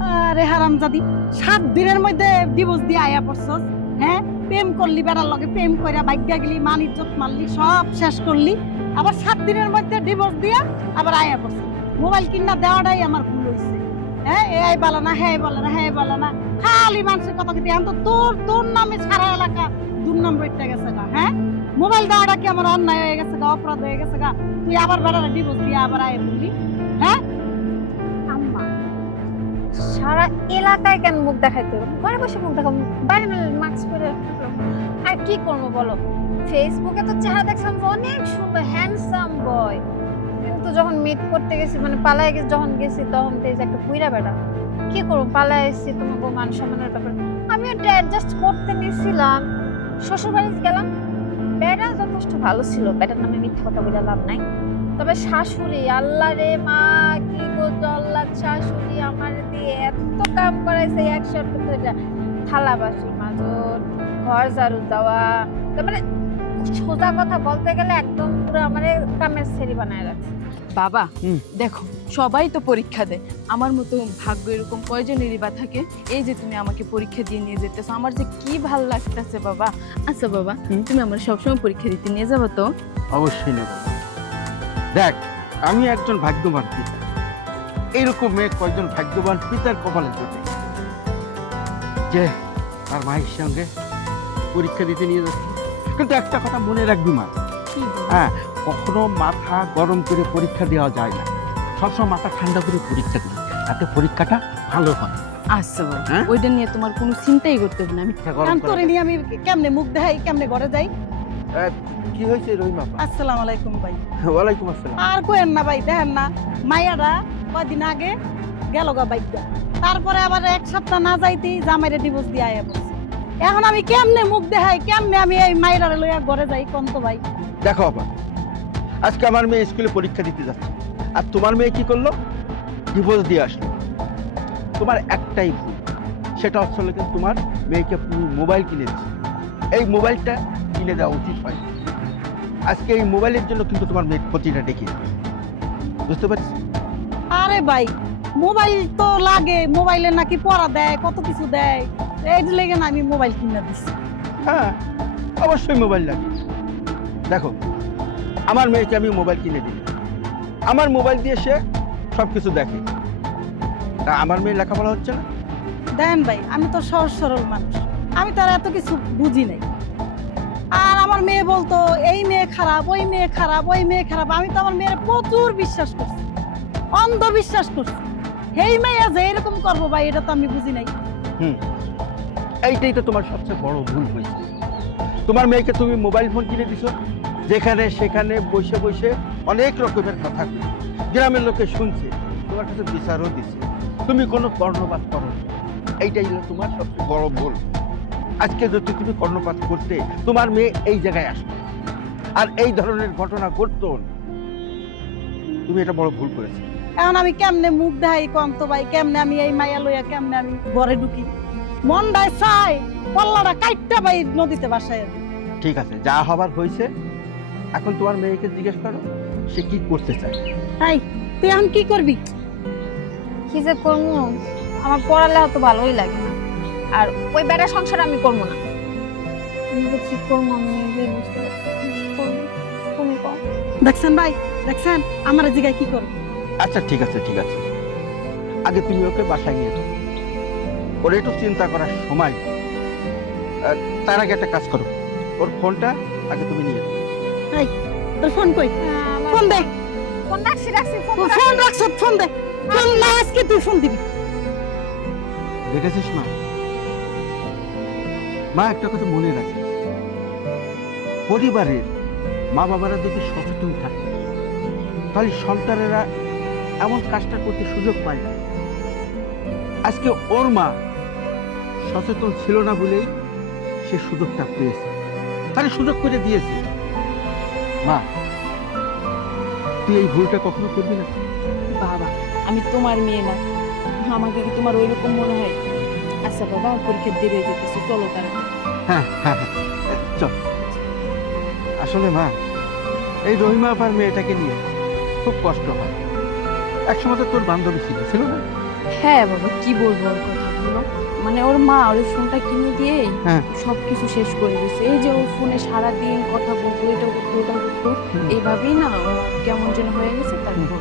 আরে হারামজাদি, সাত দিনের মধ্যে ডিভোর্স দিয়ে আয়া পড়ছস হ্যাঁ? প্রেম করলি বেড়ার লগে, প্রেম কইরা বাইক গেলি, মান ইজ্জত মারলি, সব শেষ করলি। আবার সাত দিনের মধ্যে ডিভোর্স দিয়া আবার আয়া পড়ছস। মোবাইল কিনা দেওয়াটাই আমার ভুল হইছে। হ্যাঁ এই বলে না হ্যাঁ বলে না হ্যাঁ বলে না। খালি মানুষের কথা কিন্তু এখন তো তোর তোর নামে সারা এলাকা দুর্নাম রইতে গেছে গা হ্যাঁ? মোবাইল দেওয়াটা কি আমার অন্যায় হয়ে গেছে গা, অপরাধ হয়ে গেছে গা? তুই আবার বেড়ারা ডিভোর্স দিয়ে আবার আয়া বললি আম্মা সারা এলাকায় কেন মুখ দেখাইতে? ঘরে বসে মুখ দেখাবো। বাইরে মাস্ক পরে আর কি করব বলো? ফেসবুকে তো চেহারা দেখছিলাম অনেক সুন্দর হ্যান্ডসাম বয় কিন্তু যখন মিট করতে গেছি মানে পালায় গেছি, যখন গেছি, তখন তো একটা পুইরা বেড়া কি করব? পালায় এসেছি, তোমাকে মান সম্মানের ব্যাপারে। আমি ওটা অ্যাডজাস্ট করতে নিয়েছিলাম শ্বশুর বাড়ি গেলাম। বেড়া যথেষ্ট ভালো ছিল। বেটার নামে মিথ্যা কথা বলে লাভ নাই। তবে শাশুড়ি, আল্লাহ রে মা, কি গো জল্লাদ শাশুড়ি আমার দিয়ে করাইছে এক সপ্তাহ ধরে থালা মাজত ঘর ঝাড়ু দেওয়া। তার মানে সোজা কথা বলতে গেলে একদম পুরো আমার কামের ছেড়ি বানায় রাখছে। বাবা দেখো সবাই তো পরীক্ষা দেয়। আমার মতো ভাগ্য এরকম কয়জনেরই বা থাকে? এই যে তুমি আমাকে পরীক্ষা দিয়ে নিয়ে যেতেছো আমার যে কি ভালো লাগতেছে বাবা। আচ্ছা বাবা তুমি আমার সবসময় পরীক্ষা দিতে নিয়ে যাব তো? অবশ্যই নেব। দেখ আমি একজন ভাগ্যবান পিতা। এইরকম মেয়ে কয়জন ভাগ্যবান পিতার কপালে জোটে যে তার মায়ের সঙ্গে পরীক্ষা দিতে নিয়ে যাচ্ছে। কিন্তু একটা কথা মনে রাখবি মা। হ্যাঁ কখনো মাথা গরম করে পরীক্ষা দেওয়া যায় না। সবসময় মাথা ঠান্ডা করে পরীক্ষা দিই তাতে পরীক্ষাটা ভালো হয়। আচ্ছা হ্যাঁ? ওইটা নিয়ে তোমার কোনো চিন্তাই করতে হবে না। আমি কারণ করা নিয়ে আমি কেমনে মুখ দেখাই কেমনে ঘরে যাই। কি হয়েছে রহিমা আসসালামু আলাইকুম ভাই। ওয়ালাইকুম আসসালাম। আর কোয়েন না ভাই দেখেন না। মাইয়ারা কদিন আগে গেল গা বাইকটা। তারপরে আবার এক সপ্তাহ না যাইতেই জামাইরে ডিভোর্স দিয়ে আয়া বলছে এখন আমি কেমনে মুখ দেখাই কেমনে আমি এই মাইয়ারা লইয়া ঘরে যাই কোন তো ভাই? দেখো বাবা আজকে আমার মেয়ে স্কুলে পরীক্ষা দিতে যাচ্ছে। আর তোমার মেয়ে কি করল? ডিভোর্স দিয়ে আসলো। তোমার একটাই ভুল সেটা হচ্ছে হলো কি তোমার মেয়েকে মোবাইল কিনে দিচ্ছে এই মোবাইলটা কিনে দেওয়া উচিত হয়। আজকে এই মোবাইলের জন্য কিন্তু তোমার মেয়ের ক্ষতিটা ডেকে বুঝতে পারছি? আরে ভাই মোবাইল তো লাগে মোবাইলে নাকি পড়া দেয় কত কিছু দেয়। এই লেগে না আমি মোবাইল কিনে দিচ্ছি হ্যাঁ অবশ্যই মোবাইল লাগে। দেখো আমার মেয়েকে আমি মোবাইল কিনে দিই। আমার মোবাইল দিয়ে সে সব কিছু দেখে। তা আমার মেয়ে লেখাপড়া হচ্ছে না? দেন ভাই আমি তো সহজ সরল মানুষ। আমি তো আর এত কিছু বুঝি নাই। আর আমার মেয়ে বলতো এই মেয়ে খারাপ ওই মেয়ে খারাপ ওই মেয়ে খারাপ। আমি তো আমার মেয়ের প্রচুর বিশ্বাস করছি। অন্ধ বিশ্বাস করছি। এই মেয়ে যে এরকম করব ভাই, এটা তো আমি বুঝি নাই হুম, এইটাই তো তোমার সবচেয়ে বড় ভুল হয়েছে তোমার মেয়েকে তুমি মোবাইল ফোন কিনে দিছো, যেখানে সেখানে বসে বসে অনেক রকমের কথা। গ্রামের লোকে শুনছে, তোমার কাছে বিচারও দিচ্ছে তুমি কোনো কর্ণপাত করো। এইটাই হলো তোমার সবচেয়ে বড় ভুল আজকে যদি তুমি কর্ণপাত করতে তোমার মেয়ে এই জায়গায় আসতো, আর এই ধরনের ঘটনা ঘটতো। তুমি এটা বড় ভুল করেছ এখন আমি কেমনে মুখ দেখাই কম তো ভাই? কেমনে আমি এই মায়া লইয়া কেমনে আমি ঘরে ঢুকি? মন মনটায় চাই পল্লাটা কাইটটা ভাই নদীতে বাসায় ঠিক আছে যা হবার হয়েছে এখন তোমার মেয়েকে জিজ্ঞেস করো সে কি করতে চায়। তাই তুই এখন কি করবি? কি যে করব আমার পড়ালেখা তো ভালোই লাগে না। আর ওই বেড়া সংসার আমি করব না। আমি যে কি করব আমি নিজেই বুঝতে পারছি দেখছেন ভাই দেখছেন? আমার জিগায় কি করবি? আচ্ছা ঠিক আছে ঠিক আছে। আগে তুমি ওকে বাসায় নিয়ে যাও। ওর একটু চিন্তা করার সময় তার আগে একটা কাজ করো। ওর ফোনটা আগে তুমি নিয়ে যাও। তোর ফোন কই? ফোন দে। ফোন রাখছি রাখছি ফোন রাখছ। ফোন দে। ফোন না আজকে তুই ফোন দিবি। দেখেছিস মা? মা একটা কথা মনে রাখে। পরিবারের মা বাবারা যদি সচেতন থাকে তাহলে সন্তানেরা এমন কাজটা করতে সুযোগ পায় না। আজকে ওর মা সচেতন ছিল না বলেই সে সুযোগটা পেয়েছে। তাহলে সুযোগ করে দিয়েছে। মা তুই এই ভুলটা কখনো করবি না? বাবা আমি তোমার মেয়ে না। আমাকে কি তোমার ওইরকম মনে হয়? আচ্ছা বাবা পরীক্ষা দেরি হয়ে যেতেছে চলো তারা হ্যাঁ হ্যাঁ হ্যাঁ, চল। আসলে মা এই রহিমা আপার মেয়েটাকে নিয়ে খুব কষ্ট হয়। একসময় তো তোর বান্ধবী ছিল ছিল না? হ্যাঁ বাবা কি বলব ওর কথাগুলো মানে ওর মা ওর ফোনটা কিনে দিয়ে হ্যাঁ। সব কিছু শেষ করে দিয়েছে। এই যে ওর ফোনে সারাদিন কথা বলতো এটা করতো ওটা করতো এইভাবেই না ও কেমন যেন হয়ে গেছে তারপর